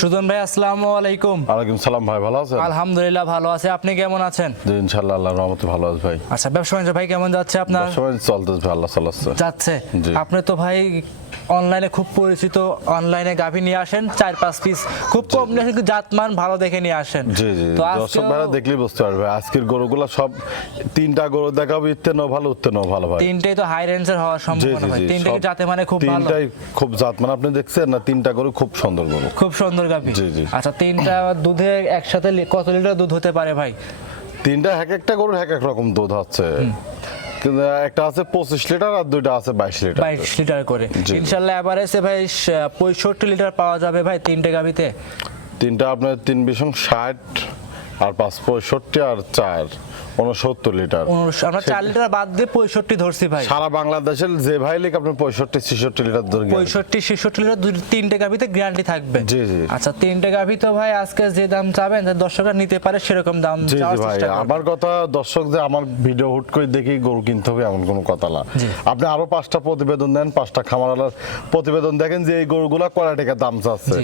সুজন ভাই আসসালামু আলাইকুম। ওয়ালাইকুম সালাম ভাই ভালো আছেন? আলহামদুলিল্লাহ ভালো আছে। আপনি কেমন আছেন? জি ইনশাল্লাহ আল্লাহ রহমতে ভালো আছে ভাই। আচ্ছা ব্যবসা বাণিজ্য ভাই কেমন যাচ্ছে আপনার? সময় চলতেছে ভাই আল্লাহ চালাচ্ছে। যাচ্ছে। আপনি তো ভাই অনলাইনে খুব পরিচিত অনলাইনে গাভী নিয়ে আসেন চার পাঁচ পিস খুব কম নিয়ে কিন্তু জাতমান ভালো দেখে নিয়ে আসেন। জি জি। তো দর্শক ভাইরা দেখলেই বুঝতে পারবে আজকের গরুগুলো সব তিনটা গরু দেখাবো ইত্তেনও ভালো উত্তেনও ভালো ভাই। তিনটেই তো হাই রেঞ্জের হওয়ার সম্ভাবনা ভাই। জি তিনটে কি সব- জাতে মানে খুব ভালো। তিনটাই খুব জাত মানে আপনি দেখছেন না তিনটা গরু খুব সুন্দর গরু। খুব সুন্দর গাভী। আচ্ছা তিনটা দুধে একসাথে কত লিটার দুধ হতে পারে ভাই? তিনটা এক একটা গরুর এক এক রকম দুধ হচ্ছে একটা আছে পঁচিশ লিটার আর দুইটা আছে বাইশ লিটার। বাইশ লিটার করে। ইনশাল্লাহ এভারেজে ভাই পঁয়ষট্টি লিটার পাওয়া যাবে ভাই তিনটে গাভীতে? তিনটা আপনার তিন বিশং ষাট আর পাঁচ পঁয়ষট্টি আর চার। উনসত্তর লিটার। আমরা চার লিটার বাদ দিয়ে পঁয়ষট্টি ধরছি ভাই। সারা বাংলাদেশের যে ভাই লিখ আপনি পঁয়ষট্টি ছেষট্টি লিটার পঁয়ষট্টি ছেষট্টি লিটার দুই- তিনটে গাভিতে গ্যারান্টি থাকবে। জি, জি। আচ্ছা তিনটে গাভি তো ভাই আজকে যে দাম চাবেন দর্শকরা নিতে পারে সেরকম দাম জি জি ভাই আমার কথা দর্শক যে আমার ভিডিও হুট করে দেখি গরু কিনতে হবে এমন কোনো কথা না। আপনি আরও পাঁচটা প্রতিবেদন দেন পাঁচটা খামারালার প্রতিবেদন দেখেন যে এই গরুগুলা কড়া টাকা দাম চাচ্ছে।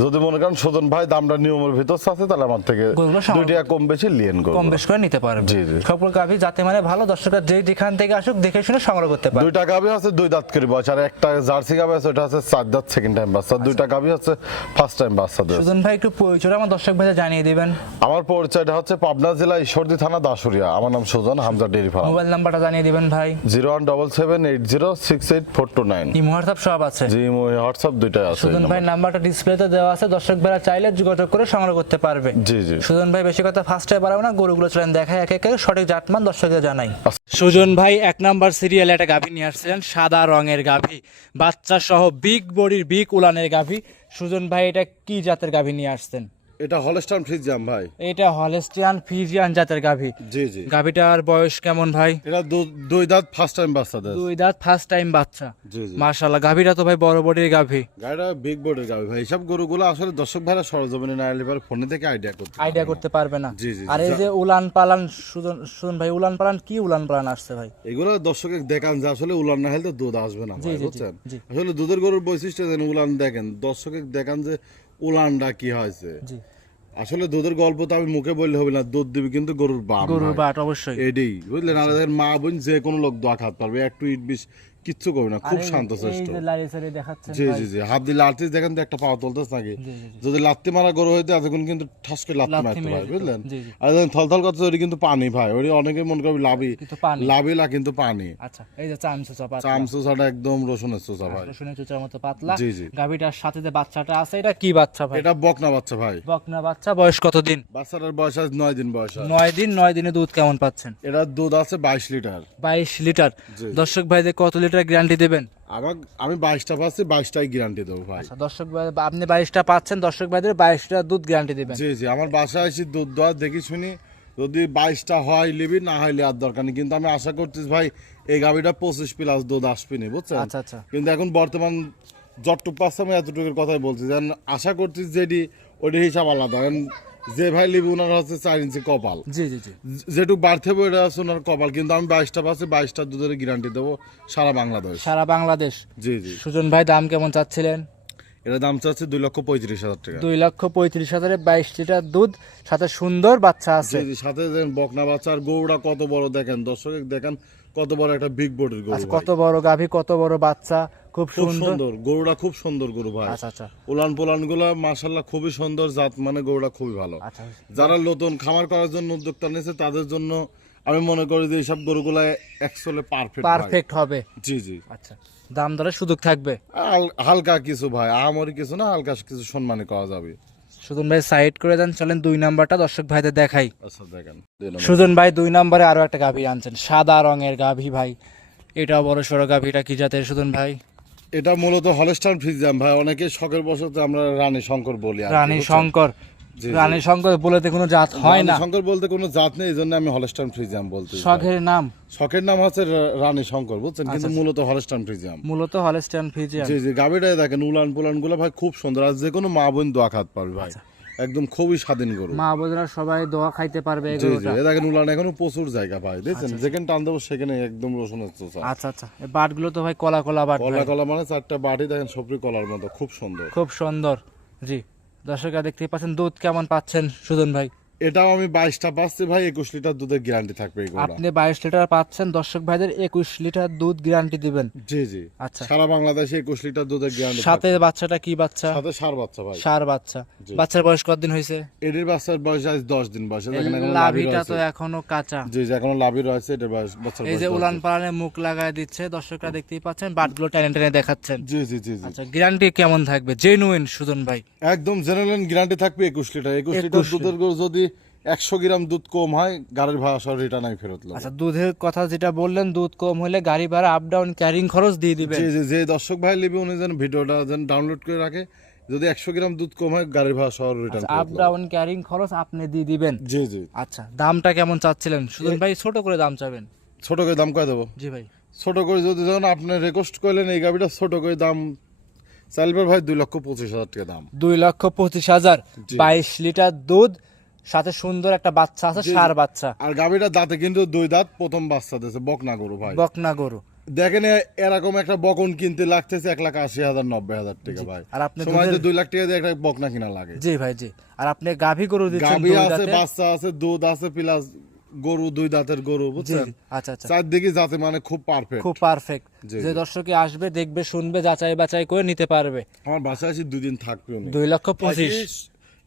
যদি মনে করেন সুজন ভাই দামটা নিয়মের ভিতর চাচ্ছে তাহলে আমার থেকে গরুগুলো সামাল দুই টাকা কম বেশি লিয়েন গরু কম বেশ করে নিতে পারবে। জি, জি। সকল গাভি যাতে মানে ভালো দর্শকরা যে যেখান থেকে আসুক দেখে শুনে সংগ্রহ করতে পারে। দুইটা গাভি আছে দুই দাঁত করে বয়স। আর একটা জার্সি গাভি আছে ওটা আছে চার দাঁত সেকেন্ড টাইম বাচ্চা। দুইটা গাভি হচ্ছে ফার্স্ট টাইম বাচ্চা দেয় সুজন ভাই একটু পরিচয় আমার দর্শক ভাই জানিয়ে দিবেন। আমার পরিচয়টা হচ্ছে পাবনা জেলা ঈশ্বরদী থানা দাসুরিয়া আমার নাম Sujan Hamza dairy farm. Mobile নাম্বারটা জানিয়ে দিবেন ভাই। Zero one double seven eight zero six eight four two nine. Imo WhatsApp সব আছে। জি হোয়াটসঅ্যাপ দুইটাই আছে সুজন ভাই নাম্বারটা ডিসপ্লেতে দেওয়া আছে দর্শক ভাইরা চাইলে যোগাযোগ করে সংগ্রহ করতে পারবে। জি জি। সুজন ভাই বেশি কথা ফার্স্টে বাড়াবো না গরুগুলো চলেন দেখায় এক করে সঠিক জাতমান দর্শকদের জানাই। সুজন ভাই, এক নাম্বার সিরিয়ালে একটা গাভী নিয়ে আসছিলেন, সাদা রঙের গাভী। বাচ্চা সহ বিগ বডির, বিগ উলানের গাভী। সুজন ভাই, এটা কি জাতের গাভী নিয়ে আসছেন? এটা হলস্টান ফ্রিজ জাম ভাই। এটা হলেস্টিয়ান ফিজিয়ান জাতের গাভী। জি জি। গাভীটার বয়স কেমন ভাই? এটা দুই দাঁত ফার্স্ট টাইম বাচ্চা দেয় দুই দাঁত ফার্স্ট টাইম বাচ্চা। জি জি। মার্শাল্লাহ গাভীটা তো ভাই বড় বডির গাভী। গাড়িটা বিগ বোর্ডের গাড়ি ভাই। এইসব গরুগুলো আসলে দর্শক ভাইরা সরজমিনে না এলে পরে ফোনে থেকে আইডিয়া করতে আইডিয়া করতে পারবে না। জি, জি, আর এই যে উলান পালান সুজন সুজন ভাই উলান পালান কি উলান পালান আসছে ভাই? এগুলো দর্শকে দেখান যে আসলে উলান না হলে তো দুধ আসবে না ভাই বুঝছেন? আসলে দুধের গরুর বৈশিষ্ট্য যেন উলান দেখেন। দর্শকে দেখান যে উলানটা কি হয়েছে? আসলে দুধের গল্প তো আমি মুখে বললে হবে না দুধ দিবি কিন্তু গরুর বাম গরুর বাট অবশ্যই। এটাই বুঝলেন? আর মা বোন যে কোনো লোক দোয়া খাত পারবে। একটু ইট বিষ কিচ্ছু করবে না খুব শান্ত দেখাচ্ছেন জি জি জি হাত দিলে আর্টিস্ট দেখেন তো একটা পাওয়া তুলতেছ নাকি। যদি লাত্তি মারা গরু হইতে এতক্ষণ কিন্তু ঠাস করে লাত্তি মারতে মেরে ভাই দিত। বুঝলেন। আর যখন থলথল ওটি কিন্তু পানি ভাই ওটি অনেকে মনে করবে লাভি। লাভি না কিন্তু পানি। আচ্ছা এই যে চামচা চাপা চাম একদম রসুনের চোষা ভাই। রসুনের চুচার মতো পাতলা। জি, জি। গাভীটার সাথে যে বাচ্চাটা আছে এটা কি বাচ্চা ভাই? এটা বকনা বাচ্চা ভাই। বকনা বাচ্চা বয়স কত দিন বাচ্চাটার বয়স আজ নয় দিন বয়স। নয় দিন নয় দিনে দুধ কেমন পাচ্ছেন? এটার দুধ আছে বাইশ লিটার। বাইশ লিটার। জি। দর্শক ভাইদের কত লিটার গ্যারান্টি দেবেন? আমার আমি বাইশটা পাচ্ছি বাইশটাই গ্যারান্টি দেবো ভাই। আচ্ছা, দর্শক ভাই আপনি বাইশটা পাচ্ছেন দর্শক ভাইদের বাইশটা দুধ গ্যারান্টি দেবেন। জি জি আমার বাসায় এসে দুধ দোয়া দেখি শুনি যদি বাইশটা হয় লিবি না হইলে আর দরকার নেই। কিন্তু আমি আশা করতেছি ভাই এই গাভিটা পঁচিশ প্লাস দুধ আসবে না বুঝছেন? আচ্ছা আচ্ছা। কিন্তু এখন বর্তমান যতটুকু পাচ্ছে আমি এতটুকুর কথাই বলছি। যেন আশা করছি যেটি ওইটি হিসাব আলাদা। কারণ যে ভাই লিবি ওনার হচ্ছে চার ইঞ্চি কপাল। জি জি জি। যেটুকু বাড়তে হবে হচ্ছে ওনার কপাল। কিন্তু আমি বাইশটা পাচ্ছি বাইশটা দুধের গ্যারান্টি দেবো সারা বাংলাদেশ। সারা বাংলাদেশ? জি জি। সুজন ভাই দাম কেমন চাচ্ছিলেন? এটা দাম চাচ্ছে দুই লক্ষ পঁয়ত্রিশ হাজার টাকা। দুই লক্ষ পঁয়ত্রিশ হাজারে বাইশ লিটার দুধ সাথে সুন্দর বাচ্চা আছে। সাথে বকনা বাচ্চা আর গরুটা কত বড় দেখেন। দর্শক দেখেন কত বড় একটা বিগ বোর্ডের গরু আচ্ছা কত বড় গাভী কত বড় বাচ্চা। খুব সুন্দর। গরুটা খুব সুন্দর গরু ভাই। আচ্ছা আচ্ছা। উলান পোলানগুলা মাসাল্লাহ খুবই সুন্দর জাত মানে গরুটা খুবই ভালো। আচ্ছা যারা নতুন খামার করার জন্য উদ্যোক্তা নিয়েছে তাদের জন্য আমি মনে করি যে এইসব গরুগুলা একচুয়ালি পারফেক্ট পারফেক্ট হবে। জি জি। আচ্ছা দাম দরে সুযোগ থাকবে। হালকা কিছু ভাই আমারই কিছু না হালকা কিছু সম্মানে করা যাবে। সুজন ভাই সাইড করে দেন চলেন দুই নাম্বারটা দর্শক ভাইদের দেখাই। আচ্ছা। সুজন ভাই দুই নাম্বারে আরও একটা গাভী আনছেন সাদা রঙের গাভী ভাই। এটাও বড় সড়ো গাভীটা কি জাতের সুজন ভাই? এটা মূলত হলস্টার ফ্রিজিয়াম ভাই অনেকে শখের বশত আমরা রানী শঙ্কর বলি রানী শঙ্কর। রানী শঙ্কর বলতে কোনো জাত হয় না। শঙ্কর বলতে কোনো জাত নেই এই জন্য আমি হলস্টান ফ্রিজাম বলতে শখের নাম। শখের নাম হচ্ছে রানী শঙ্কর বুঝছেন? কিন্তু আচ্ছা, মূলত হলস্টান ফ্রিজিয়াম। মূলত হলেস্টিয়ান ফ্রিজিয়াম। জি জি গাবিটায় দেখেন উলান পুলানগুলো ভাই খুব সুন্দর আর যে কোনো মা বোন দোয়া খাত পারবে ভাই। আচ্ছা। একদম খুবই স্বাধীন গরু। মা বোনেরা সবাই দোয়া খাইতে পারবে জি জি। এগুলোটা এ দেখেন উলান এখনও প্রচুর জায়গা ভাই দেখছেন? যেখানে টান দেবো সেখানে একদম রসুন চোষা আচ্ছা আচ্ছা। এই বাটগুলো তো ভাই কলা কলা বাট কলা কলা মানে চারটা বাটি দেখেন সবরি কলার মতো। খুব সুন্দর। খুব সুন্দর। জি। দর্শকরা দেখতে পাচ্ছেন দুধ কেমন পাচ্ছেন সুজন ভাই? এটাও আমি বাইশটা পাচ্ছি ভাই একুশ লিটার দুধের গ্যারান্টি থাকবে আপনি বাইশ লিটার পাচ্ছেন দর্শক ভাইদের একুশ লিটার দুধ গ্যারান্টি দিবেন। জি জি। আচ্ছা। সারা বাংলাদেশে একুশ লিটার দুধের গ্যারান্টি সাথে বাচ্চাটা কি বাচ্চা? সাথে সার বাচ্চা ভাই। সার বাচ্চা। বাচ্চার বয়স কতদিন হয়েছে? এটির বাচ্চার বয়স আজ দশ দিন বয়স লাভিটা তো এখনও কাঁচা। জি জি এখনও লাভি রয়েছে এটার বয়স বাচ্চার এই যে উলান। পালানে মুখ লাগায় দিচ্ছে দর্শকরা দেখতেই পাচ্ছেন বাটগুলো টেনে টেনে দেখাচ্ছেন। জি জি জি আচ্ছা গ্যারান্টি কেমন থাকবে? জেনুইন সুজন ভাই। একদম জেনারেল গ্যারান্টি থাকবে একুশ লিটার। একুশ লিটার দুধের গরু যদি একশো গ্রাম দুধ কম হয় গাড়ির ভাড়া সহ রিটার্ন আমি ফেরত নেব। আচ্ছা দুধের কথা যেটা বললেন দুধ কম হলে গাড়ি ভাড়া আপ ডাউন ক্যারিং খরচ দিয়ে দিবে জি যে দর্শক ভাই নেবে উনি যেন ভিডিওটা যেন ডাউনলোড করে রাখে। যদি একশো গ্রাম দুধ কম হয় গাড়ির ভাড়া সহ রিটার্ন আপ ডাউন ক্যারিং খরচ আপনি দিয়ে দিবেন। জি জি। আচ্ছা দামটা কেমন চাচ্ছিলেন? সুজন ভাই ছোট করে দাম চাবেন। ছোট করে দাম কয় দেবো? জি ভাই। ছোট করে যদি যখন আপনি রিকোয়েস্ট করলেন এই গাবিটা ছোট করে দাম চাইলবার ভাই দুই লক্ষ পঁচিশ হাজার টাকা দাম। দুই লক্ষ পঁচিশ হাজার জি। বাইশ লিটার দুধ সাথে সুন্দর একটা বাচ্চা আছে। সার বাচ্চা। আর গাবিটা দাঁতে কিন্তু দুই দাঁত প্রথম বাচ্চা দিয়েছে বকনা গরু ভাই। বকনা গরু। দেখেন এরকম একটা বকন কিনতে লাগতেছে এক লাখ আশি হাজার নব্বই হাজার টাকা ভাই। আর আপনি সময় দুই লাখ টাকা দিয়ে একটা বকনা কিনা লাগে। জি ভাই জি। আর আপনি গাভী গরু দিচ্ছেন গাবি আছে বাচ্চা আছে দুধ আছে প্লাস গরু দুই দাঁতের গরু বুঝছেন? আচ্ছা আচ্ছা। চারদিকে যাতে মানে খুব পারফেক্ট খুব পারফেক্ট যে। দর্শকে আসবে দেখবে শুনবে যাচাই বাছাই করে নিতে পারবে। আমার বাসায় আসি দুদিন থাকবে। দুই লক্ষ পঁচিশ।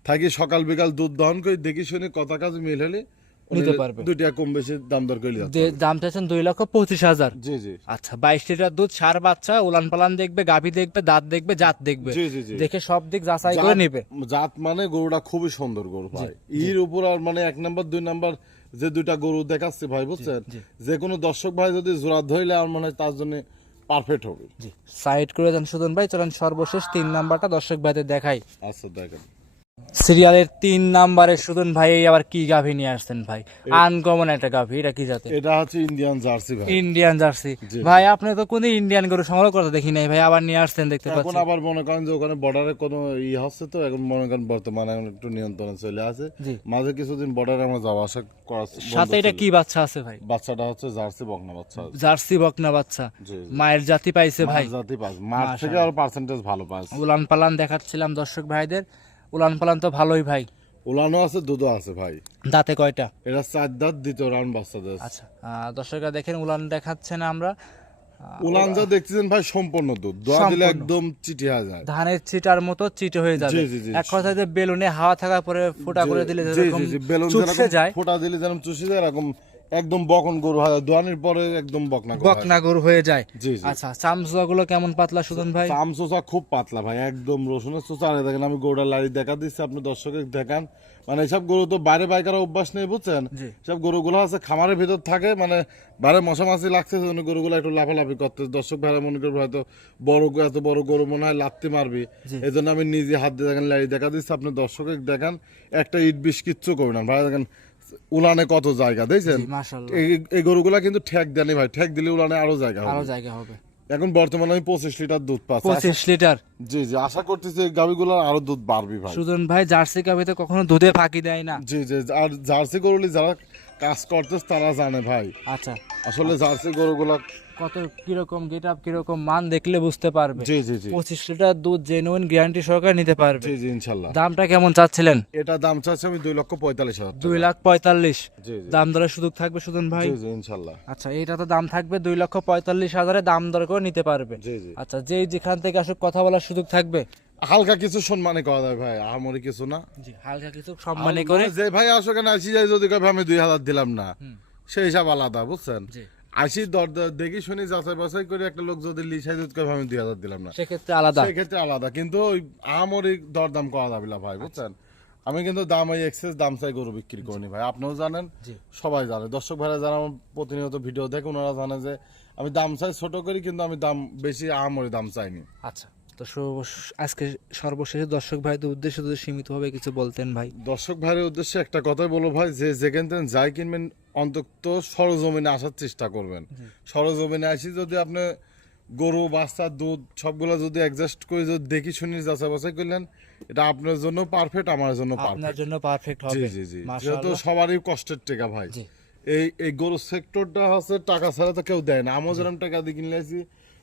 থাকি- সকাল বিকাল দুধ দহন করে দেখি শুনে কথা কাজ মিল হলে নিতে পারবে। দুই টাকা কম বেশি দাম দর করে দাম দুই লক্ষ পঁচিশ হাজার। জি জি। আচ্ছা বাইশ লিটার দুধ সার বাচ্চা উলান পালান দেখবে গাভী দেখবে দাঁত দেখবে জাত দেখবে। জি জি জি। দেখে সব দিক যাচাই করে নিবে। জাত মানে গরুটা খুবই সুন্দর গরু ভাই। এর উপর আর মানে এক নাম্বার দুই নাম্বার যে দুইটা গরু দেখাচ্ছে ভাই বুঝছেন। যে কোনো দর্শক ভাই যদি জোড়া ধরলে আর মানে তার জন্য পারফেক্ট হবে। জি সাইড করে দেন সুদন ভাই চলেন সর্বশেষ তিন নাম্বারটা দর্শক ভাইদের দেখাই। আচ্ছা দেখেন। সিরিয়ালের তিন নাম্বারে সুদন ভাই আবার কি গাভী নিয়ে আসছেন ভাই? আনকমন একটা গাভী এটা কি জাতের? এটা হচ্ছে ইন্ডিয়ান জার্সি ভাই। ইন্ডিয়ান জার্সি ভাই আপনি তো কোন ইন্ডিয়ান গরু সংগ্রহ করতে দেখি নাই ভাই আবার নিয়ে আসছেন দেখতে পাচ্ছি। এখন আবার মনে করেন যে ওখানে বর্ডারে কোনো ই হচ্ছে তো এখন মনে করেন বর্তমানে একটু নিয়ন্ত্রণে চলে আছে মাঝে কিছুদিন বর্ডারে আমরা যাওয়া আসা করা সাথে এটা কি বাচ্চা আছে ভাই? বাচ্চাটা হচ্ছে জার্সি বকনা বাচ্চা জার্সি বকনা বাচ্চা। মায়ের জাতি পাইছে ভাই। জাতি পাস মাছ থেকে আর পার্সেন্টেজ ভালো পাস উলান পালান দেখাচ্ছিলাম দর্শক ভাইদের। উলান পালান তো ভালোই ভাই। উলানো আছে দুধও আছে ভাই। দাঁতে কয়টা? এটা চার দাঁত দ্বিতীয় রাউন্ড বাচ্চা আচ্ছা দর্শকরা দেখেন উলান দেখাচ্ছে না আমরা উলান যা দেখতেছেন ভাই সম্পূর্ণ দুধ। দোয়া দিলে একদম চিঠি হয়ে যায়। ধানের চিটার মতো চিটে হয়ে যাবে। এক কথায় যে বেলুনে হাওয়া থাকার পরে ফোটা করে দিলে যেরকম বেলুন চুপসে যায়। ফোটা দিলে যেরকম চুষে যায় এরকম একদম বকন গরু হয় দোয়ানির পরে একদম বকনা বকনা গরু হয়ে যায়। জি আচ্ছা চামচুয়া গুলো কেমন পাতলা সুদন ভাই? চাম চোচা খুব পাতলা ভাই একদম রসুনের চোচা। আরে দেখেন আমি গরুটা লাড়ি দেখা দিচ্ছি আপনি দর্শকে দেখান। মানে এসব গরু তো বাইরে বাইকার অভ্যাস নেই বুঝছেন। সব গরুগুলো আছে খামারের ভিতর থাকে মানে বাইরে মশা মাছি লাগছে সেজন্য গরুগুলো একটু লাফালাফি করতে। দর্শক ভাইরা মনে করবে হয়তো বড় এত বড় গরু মনে হয় লাত্তি মারবি। এই জন্য আমি নিজে হাত দিয়ে দেখেন লাড়ি দেখা দিচ্ছি আপনি দর্শকে দেখান। একটা ইট বিষ কিচ্ছু করবে না। ভাই দেখেন উলানে কত জায়গা দেখছেন? এই- গরুগুলা কিন্তু ঠেক দেয়নি ভাই ঠেক দিলে উলানে আরও জায়গা আরও জায়গা হবে। এখন বর্তমানে আমি পঁচিশ লিটার দুধ পাচ্ছি। পঁচিশ লিটার? জি জি আশা করতেছি গাভী গাভিগুলোর আরও দুধ বাড়বে ভাই। সুজন ভাই জার্সি গাভিতে কখনো দুধে ফাঁকি দেয় না। জি জি আর জার্সি গরুলি যারা কাজ করতেছে তারা জানে ভাই। আচ্ছা। আসলে জার্সি গরুগুলা কত কীরকম গেট আপ কীরকম মান দেখলে বুঝতে পারবে। জি জি জি। পঁচিশ লিটার দুধ জেনুইন গ্যারান্টি সহকারে নিতে পারবে। জি জি ইনশাল্লাহ। দামটা কেমন চাচ্ছিলেন? এটা দাম চাচ্ছে আমি দুই লক্ষ পঁয়তাল্লিশ হাজার। দুই লাখ পঁয়তাল্লিশ। জি জি। দাম দরের সুযোগ থাকবে সুজন ভাই? জি জি ইনশাল্লাহ। আচ্ছা এইটা তো দাম থাকবে দুই লক্ষ পঁয়তাল্লিশ হাজারে দাম দর করে নিতে পারবে। জি জি। আচ্ছা যেই যেখান থেকে আসুক কথা বলার সুযোগ থাকবে? হালকা কিছু সম্মানে করা যায় ভাই আহামরি কিছু না। জি হালকা কিছু সম্মানে করে। যে ভাই আসো কেন আসি যাই যদি কবে আমি দুই হাজার দিলাম না। সেই হিসাব আলাদা বুঝছেন? দর দেখি শুনি যাচাই বাছাই করে একটা লোক যদি লিসাই দুধ করে আমি দুই হাজার দিলাম না। সেক্ষেত্রে আলাদা। সেক্ষেত্রে আলাদা। কিন্তু ওই আমরি দরদাম করা যাবে না ভাই বুঝছেন? আমি কিন্তু দাম ওই এক্সেস দাম চাই গরু বিক্রি করিনি ভাই। আপনিও জানেন সবাই জানে। দর্শক ভাইরা যারা আমার প্রতিনিয়ত ভিডিও দেখে ওনারা জানে যে আমি দাম চাই ছোট করি কিন্তু আমি দাম বেশি আমরি দাম চাইনি। আচ্ছা। তো আজকে সর্বশেষে দর্শক ভাইদের উদ্দেশ্যে যদি সীমিতভাবে কিছু বলতেন ভাই। দর্শক ভাইয়ের উদ্দেশ্যে একটা কথাই বলো ভাই যে যেখান থেকে যাই কিনবেন অন্তত সরজমিনে আসার চেষ্টা করবেন। সরজমিনে আসি যদি আপনি গরু বাচ্চা দুধ সবগুলো যদি অ্যাডজাস্ট করে যদি দেখি শুনি যাচাই বাছাই করলেন এটা আপনার জন্য পারফেক্ট আমার জন্য আপনার জন্য পারফেক্ট হবে। জি জি যেহেতু সবারই কষ্টের টাকা ভাই। এই এই গরু সেক্টরটা হচ্ছে টাকা ছাড়া তো কেউ দেয় না। আমি যেরকম টাকা দিয়ে কিনলে আসি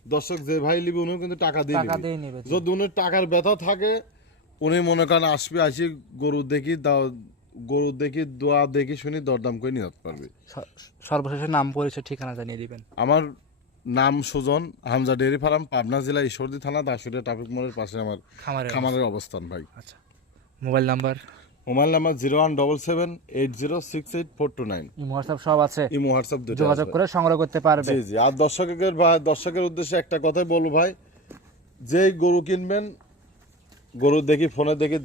দর্শক যে ভাই লিবে উনিও কিন্তু টাকা দিয়ে টাকা দিয়ে নেবে যদি উনি টাকার ব্যথা থাকে উনি মনে করেন আসবে আসি গরু দেখি দাও- গরু দেখি দোয়া দেখি শুনি দরদাম করে নিতে পারবে। সর্বশেষে নাম পরিচয় ঠিকানা জানিয়ে দিবেন। আমার নাম সুজন হামজা ডেয়ারি ফার্ম পাবনা জেলা ঈশ্বরদী থানা দাসুরিয়া ট্রাফিক মোড়ের পাশে আমার খামারের অবস্থান ভাই। আচ্ছা। Mobile number? Mobile number zero one double seven eight zero six eight four two nine. Imo WhatsApp সব আছে। ইমো হোয়াটসঅ্যাপ দুটো যোগাযোগ করে সংগ্রহ করতে পারবে। জি জি। আর দর্শকের ভাই দর্শকের উদ্দেশ্যে একটা কথাই বলব ভাই যেই গরু কিনবেন গরু দেখি ফোনে দেখি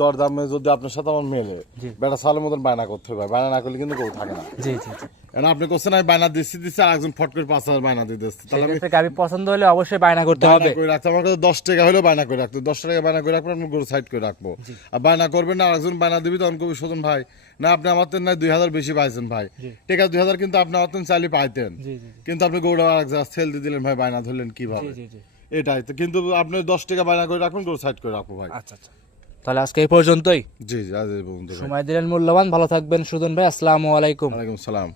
দর দামে যদি আপনার সাথে আমার মেলে বেটা সালের মতন বায়না করতে হবে বায়না না করলে কিন্তু গরু থাকে না। জি জি জি। এখন আপনি কোশ্চেন আমি বায়না দিচ্ছি দিচ্ছি আর একজন ফট করে পাঁচ হাজার বায়না দিয়ে দিচ্ছে তাহলে আমি পছন্দ হলে অবশ্যই বায়না করতে হবে? করে রাখতে আমার কাছে দশ টাকা হলেও বায়না করে রাখতো। দশ টাকা বায়না করে রাখব আমি গরু সাইড করে রাখব। আর বায়না করবেন না আরেকজন বায়না দিবি তখন কবি শোধন ভাই না আপনি আমার তো না দুই হাজার বেশি পাইছেন ভাই। টাকা দুই হাজার কিন্তু আপনি আমার তো চাইলে পাইতেন। কিন্তু আপনি গরুটা আর এক জায়গায় সেল দিয়ে দিলেন ভাই বায়না ধরলেন কীভাবে? এটাই তো কিন্তু আপনি দশ টাকা বায়না করে রাখুন করে সাইড করে রাখব ভাই। আচ্ছা আচ্ছা। তাহলে আজকে এই পর্যন্তই। জি জি আজ এই পর্যন্ত সময় দিলেন মূল্যবান। ভালো থাকবেন সুদন ভাই আসসালামু আলাইকুম। ওয়ালাইকুম সালাম।